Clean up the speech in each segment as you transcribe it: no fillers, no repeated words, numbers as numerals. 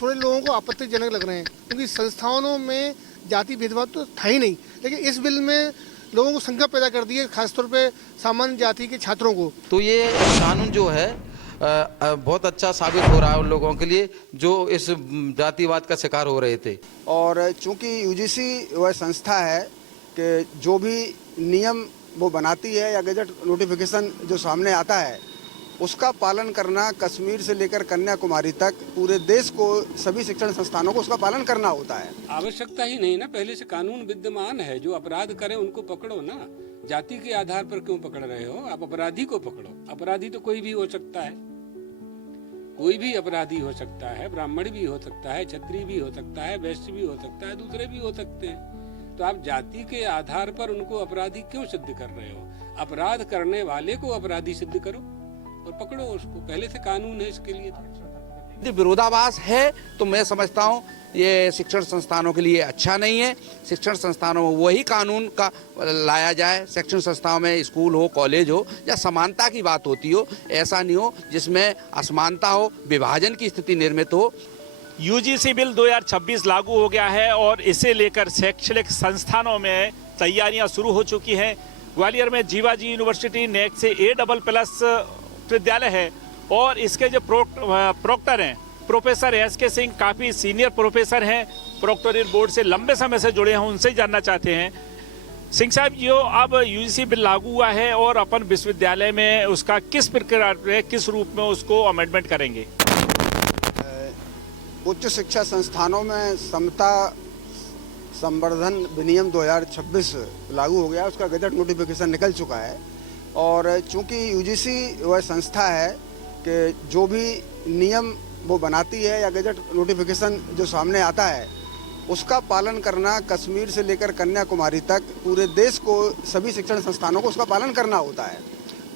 थोड़े लोगों को आपत्तिजनक लग रहे हैं, क्योंकि संस्थानों में जाति भेदभाव तो था ही नहीं, लेकिन इस बिल में लोगों को शंका पैदा कर दी है, खासतौर पे सामान्य जाति के छात्रों को। तो ये कानून जो है बहुत अच्छा साबित हो रहा है उन लोगों के लिए जो इस जातिवाद का शिकार हो रहे थे। और चूंकि यूजीसी वह संस्था है कि जो भी नियम वो बनाती है या गजट नोटिफिकेशन जो सामने आता है उसका पालन करना कश्मीर से लेकर कन्याकुमारी तक पूरे देश को सभी शिक्षण संस्थानों को उसका पालन करना होता है। आवश्यकता ही नहीं ना, पहले से कानून विद्यमान है, जो अपराध करें उनको पकड़ो ना। जाति के आधार पर क्यों पकड़ रहे हो? आप अपराधी को पकड़ो। अपराधी तो कोई भी हो सकता है, कोई भी अपराधी हो सकता है, ब्राह्मण भी हो सकता है, क्षत्रिय भी हो सकता है, वैश्य भी हो सकता है, दूसरे भी हो सकते हैं। तो आप जाति के आधार पर उनको अपराधी क्यों सिद्ध कर रहे हो? अपराध करने वाले को अपराधी सिद्ध करो और पकड़ो उसको। पहले से कानून है इसके लिए। यदि विरोधाभास है तो मैं समझता हूँ ये शिक्षण संस्थानों के लिए अच्छा नहीं है। शिक्षण संस्थानों में वही कानून का लाया जाए, शिक्षण संस्थाओं में स्कूल हो, कॉलेज हो, या समानता की बात होती हो, ऐसा नहीं हो जिसमें असमानता हो, विभाजन की स्थिति निर्मित हो। यूजीसी बिल 2026 लागू हो गया है और इसे लेकर शैक्षणिक संस्थानों में तैयारियां शुरू हो चुकी हैं। ग्वालियर में जीवाजी यूनिवर्सिटी नेक से A++ विद्यालय है और इसके जो प्रोक्टर हैं प्रोफेसर SK सिंह काफ़ी सीनियर प्रोफेसर हैं, प्रोक्टोरियल बोर्ड से लंबे समय से जुड़े हैं, उनसे जानना चाहते हैं। सिंह साहब, जो अब यूजीसी बिल लागू हुआ है और अपन विश्वविद्यालय में उसका किस प्रकार में, किस रूप में उसको अमेंडमेंट करेंगे? उच्च शिक्षा संस्थानों में समता संवर्धन विनियम 2026 लागू हो गया, उसका गजट नोटिफिकेशन निकल चुका है। और चूंकि यूजीसी वह संस्था है कि जो भी नियम वो बनाती है या गजट नोटिफिकेशन जो सामने आता है उसका पालन करना कश्मीर से लेकर कन्याकुमारी तक पूरे देश को सभी शिक्षण संस्थानों को उसका पालन करना होता है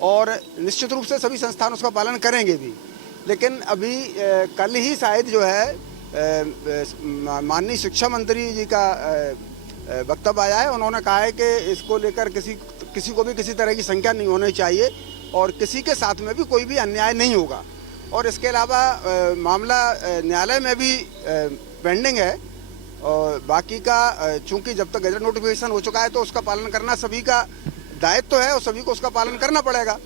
और निश्चित रूप से सभी संस्थान उसका पालन करेंगे भी। लेकिन अभी कल ही शायद जो है माननीय शिक्षा मंत्री जी का वक्तव्य आया है। उन्होंने कहा है कि इसको लेकर किसी को भी किसी तरह की शंका नहीं होनी चाहिए और किसी के साथ में भी कोई भी अन्याय नहीं होगा। और इसके अलावा मामला न्यायालय में भी पेंडिंग है और बाकी का चूंकि जब तक गजट नोटिफिकेशन हो चुका है तो उसका पालन करना सभी का दायित्व है और सभी को उसका पालन करना पड़ेगा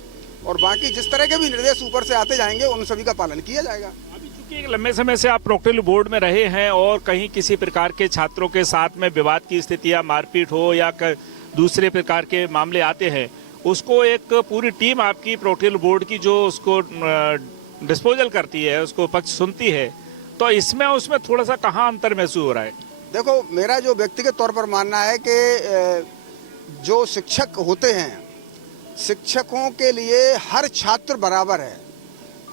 और बाकी जिस तरह के भी निर्देश ऊपर से आते जाएंगे उन सभी का पालन किया जाएगा। अभी चूंकि एक लंबे समय से आप प्रोक्टोरियल बोर्ड में रहे हैं और कहीं किसी प्रकार के छात्रों के साथ में विवाद की स्थिति या मारपीट हो या दूसरे प्रकार के मामले आते हैं, उसको एक पूरी टीम आपकी प्रोक्टोरियल बोर्ड की जो उसको डिस्पोजल करती है, उसको पक्ष सुनती है, तो इसमें उसमें थोड़ा सा कहाँ अंतर महसूस हो रहा है? देखो, मेरा जो व्यक्तिगत तौर पर मानना है कि जो शिक्षक होते हैं, शिक्षकों के लिए हर छात्र बराबर है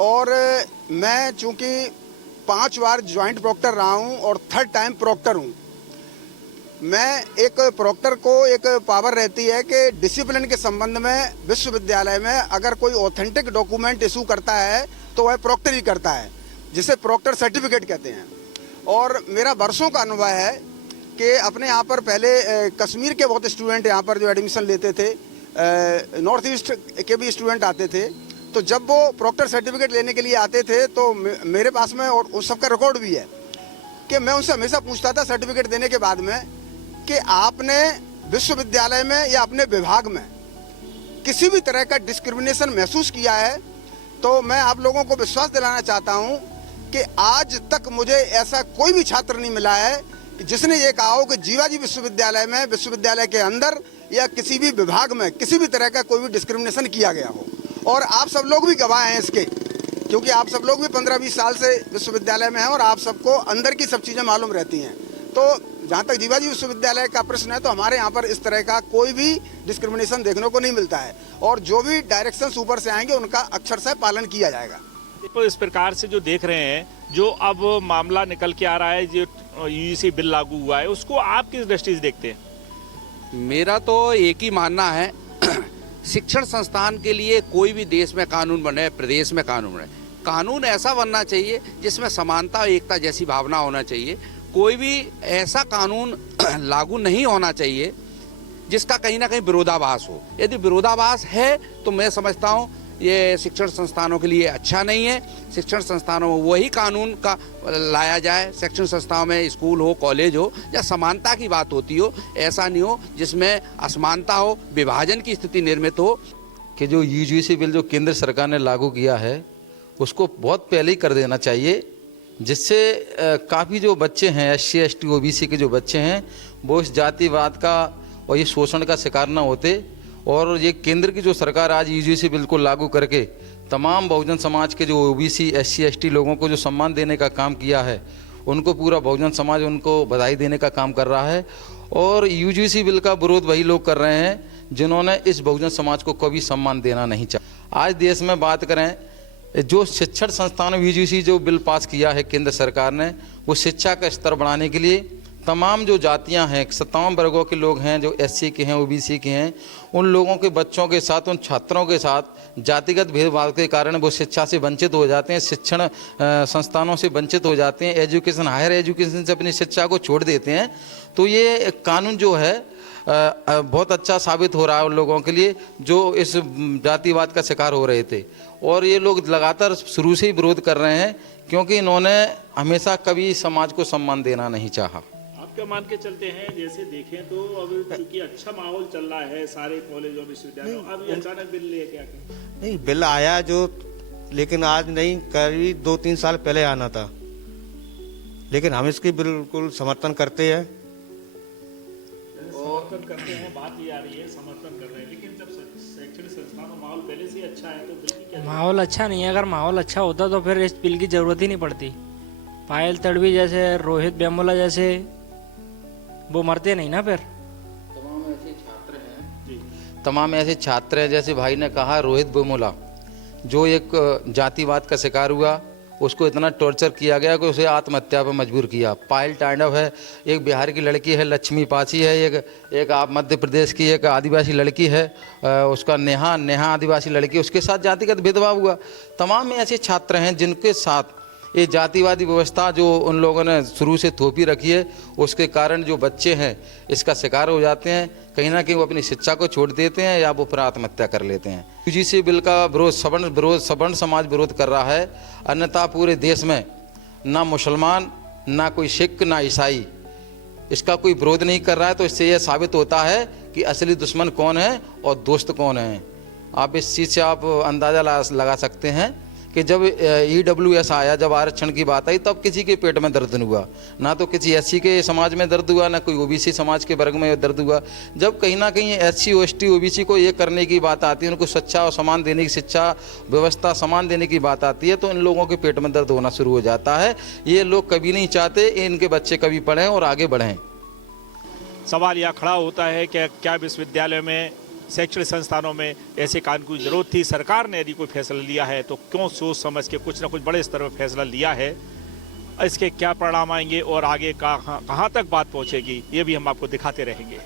और मैं चूंकि 5 बार ज्वाइंट प्रोक्टर रहा हूं और 3rd टाइम प्रोक्टर हूं। मैं एक प्रोक्टर को एक पावर रहती है कि डिसिप्लिन के संबंध में विश्वविद्यालय में अगर कोई ऑथेंटिक डॉक्यूमेंट इशू करता है तो वह प्रोक्टर ही करता है, जिसे प्रोक्टर सर्टिफिकेट कहते हैं। और मेरा वर्षों का अनुभव है कि अपने यहाँ पर पहले कश्मीर के बहुत स्टूडेंट यहाँ पर जो एडमिशन लेते थे, नॉर्थ ईस्ट के भी स्टूडेंट आते थे, तो जब वो प्रोक्टर सर्टिफिकेट लेने के लिए आते थे तो मेरे पास में और उस सबका रिकॉर्ड भी है कि मैं उनसे हमेशा पूछता था सर्टिफिकेट देने के बाद में कि आपने विश्वविद्यालय में या अपने विभाग में किसी भी तरह का डिस्क्रिमिनेशन महसूस किया है? तो मैं आप लोगों को विश्वास दिलाना चाहता हूं कि आज तक मुझे ऐसा कोई भी छात्र नहीं मिला है कि जिसने ये कहा हो कि जीवाजी विश्वविद्यालय में, विश्वविद्यालय के अंदर या किसी भी विभाग में किसी भी तरह का कोई भी डिस्क्रिमिनेशन किया गया हो। और आप सब लोग भी गवाह हैं इसके, क्योंकि आप सब लोग भी 15-20 साल से विश्वविद्यालय में हैं और आप सबको अंदर की सब चीज़ें मालूम रहती हैं। तो जहाँ तक जीवाजी विश्वविद्यालय का प्रश्न है तो हमारे यहाँ पर इस तरह का कोई भी डिस्क्रिमिनेशन देखने को नहीं मिलता है और जो भी डायरेक्शंस ऊपर से आएंगे उनका अक्षरशः पालन किया जाएगा। तो इस प्रकार से जो देख रहे हैं, जो अब मामला निकल के आ रहा है, जो यूजीसी बिल लागू हुआ है, उसको आप किस दृष्टि से देखते हैं? मेरा तो एक ही मानना है, शिक्षण संस्थान के लिए कोई भी देश में कानून बने, प्रदेश में कानून बने, कानून ऐसा बनना चाहिए जिसमें समानता और एकता जैसी भावना होना चाहिए। कोई भी ऐसा कानून लागू नहीं होना चाहिए जिसका कहीं ना कहीं विरोधाभास हो। यदि विरोधाभास है तो मैं समझता हूँ ये शिक्षण संस्थानों के लिए अच्छा नहीं है। शिक्षण संस्थानों में वही कानून का लाया जाए, शिक्षण संस्थाओं में स्कूल हो, कॉलेज हो, या समानता की बात होती हो, ऐसा नहीं हो जिसमें असमानता हो, विभाजन की स्थिति निर्मित हो। कि जो यूजीसी बिल जो केंद्र सरकार ने लागू किया है उसको बहुत पहले ही कर देना चाहिए, जिससे काफ़ी जो बच्चे हैं SC ST OBC के जो बच्चे हैं वो इस जातिवाद का और ये शोषण का शिकार ना होते। और ये केंद्र की जो सरकार आज यूजीसी बिल को लागू करके तमाम बहुजन समाज के जो OBC SC ST लोगों को जो सम्मान देने का काम किया है, उनको पूरा बहुजन समाज उनको बधाई देने का काम कर रहा है। और यूजीसी बिल का विरोध वही लोग कर रहे हैं जिन्होंने इस बहुजन समाज को कभी सम्मान देना नहीं चाहा। आज देश में बात करें, जो शिक्षण संस्थान यूजीसी जो बिल पास किया है केंद्र सरकार ने, वो शिक्षा का स्तर बढ़ाने के लिए तमाम जो जातियां हैं, 57 वर्गों के लोग हैं, जो SC के हैं, OBC के हैं, उन लोगों के बच्चों के साथ, उन छात्रों के साथ जातिगत भेदभाव के कारण वो शिक्षा से वंचित हो जाते हैं, शिक्षण संस्थानों से वंचित हो जाते हैं, हायर एजुकेशन से अपनी शिक्षा को छोड़ देते हैं। तो ये कानून जो है बहुत अच्छा साबित हो रहा है उन लोगों के लिए जो इस जातिवाद का शिकार हो रहे थे। और ये लोग लगातार शुरू से ही विरोध कर रहे हैं क्योंकि इन्होंने हमेशा कभी समाज को सम्मान देना नहीं चाहा। आप क्या मान के चलते हैं, जैसे देखें तो अब चूंकि अच्छा माहौल चल रहा है सारे कॉलेज और विश्वविद्यालयों, अब अचानक बिल लेके आके नहीं, बिल आया जो, लेकिन आज नहीं, करीब 2-3 साल पहले आना था, लेकिन हम इसकी बिल्कुल समर्थन करते हैं। समर्थन करते हैं, बात ये आ रही है समर्थन कर रहे हैं, लेकिन जब शैक्षणिक संस्थान में माहौल पहले से अच्छा है तो बिल की क्या? माहौल अच्छा नहीं है। अगर माहौल अच्छा होता तो फिर इस बिल की जरूरत ही नहीं पड़ती। पायल तड़वी जैसे, रोहित बेमुला जैसे वो मरते नहीं ना फिर। तमाम ऐसे छात्र हैं, जैसे भाई ने कहा रोहित बेमुला, जो एक जातिवाद का शिकार हुआ, उसको इतना टॉर्चर किया गया कि उसे आत्महत्या पर मजबूर किया। पायल टांडव है, एक बिहार की लड़की है, लक्ष्मी पासी है, एक आप मध्य प्रदेश की एक आदिवासी लड़की है, उसका नेहा आदिवासी लड़की, उसके साथ जातिगत भेदभाव हुआ। तमाम ऐसे छात्र हैं जिनके साथ ये जातिवादी व्यवस्था जो उन लोगों ने शुरू से थोपी रखी है, उसके कारण जो बच्चे हैं इसका शिकार हो जाते हैं। कहीं ना कहीं वो अपनी शिक्षा को छोड़ देते हैं या वो फिर आत्महत्या कर लेते हैं। यूजीसी बिल का विरोध सवर्ण समाज विरोध कर रहा है, अन्यथा पूरे देश में ना मुसलमान, ना कोई सिख, ना ईसाई इसका कोई विरोध नहीं कर रहा है। तो इससे यह साबित होता है कि असली दुश्मन कौन है और दोस्त कौन है। आप इस चीज़ से आप अंदाज़ा लगा सकते हैं कि जब EWS आया, जब आरक्षण की बात आई, तब किसी के पेट में दर्द नहीं हुआ, ना तो किसी SC के समाज में दर्द हुआ, ना कोई OBC समाज के वर्ग में दर्द हुआ। जब कहीं ना कहीं SC ST OBC को ये करने की बात आती है, उनको सच्चा और समान देने की, शिक्षा व्यवस्था समान देने की बात आती है, तो इन लोगों के पेट में दर्द होना शुरू हो जाता है। ये लोग कभी नहीं चाहते इनके बच्चे कभी पढ़ें और आगे बढ़ें। सवाल यह खड़ा होता है कि क्या विश्वविद्यालय में, शैक्षणिक संस्थानों में ऐसे कानून की जरूरत थी? सरकार ने यदि कोई फैसला लिया है तो क्यों सोच समझ के कुछ ना कुछ बड़े स्तर पर फैसला लिया है? इसके क्या परिणाम आएंगे और आगे कहाँ तक बात पहुँचेगी, ये भी हम आपको दिखाते रहेंगे।